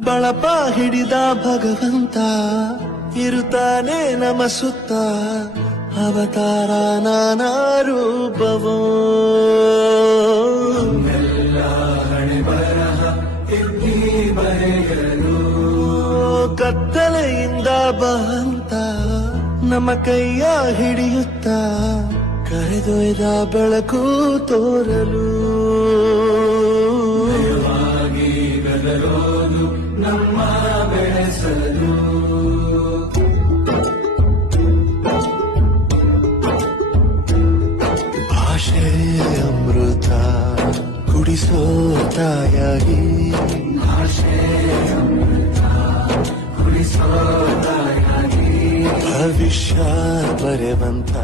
ಬಳಪ ಹಿಡಿದ ಭಗವಂತ ಇರುತ್ತಾನೆ ನಮ ಸುತ್ತ ಅವತಾರ ನಾನಾ ರೂಪವೋ ಕತ್ತಲೆಯಿಂದ ಬಂತ ನಮ್ಮ ಕೈಯ ಹಿಡಿಯುತ್ತ ಕರೆದೊಯ್ದ ಬೆಳಕು ತೋರಲು ನಮ್ಮ ಬೆಳೆಸಲು ಭಾಷೆ ಅಮೃತ ಕುಡಿಸೋ ತಾಯಾಗಿ ಭಾಷೆ ಅಮೃತ ಕುಡಿಸೋ ತಾಯಾಗಿ ಭವಿಷ್ಯ ಬರೆವಂತ